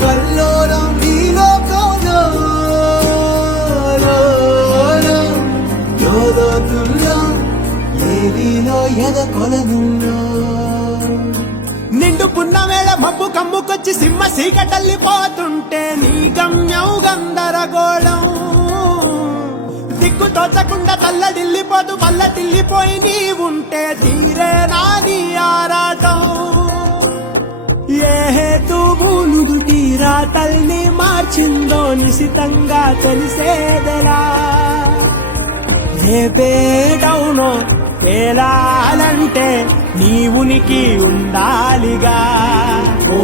కల్లోలం ఈ లోకంలో యోధతుల్లో ఏదిలో ఎద కొలనుల్లో నిండుకున్న వేళ మబ్బు కమ్ముకొచ్చి సింహ సీకటల్లిపోతుంటే నీ గమ్యం గందరగోళం దిక్కు తోచకుండా తల్లడిల్లిపోతూ పల్లటిల్లిపోయి నీ ఉంటే తీరే నాని ఆరాటం ఏ హేతువులు తీరా తల్లి మార్చిందో నిశితంగా తెలిసేదలా రేపేటవునో తేలాలంటే నీ ఉనికి ఉండాలిగా ఓ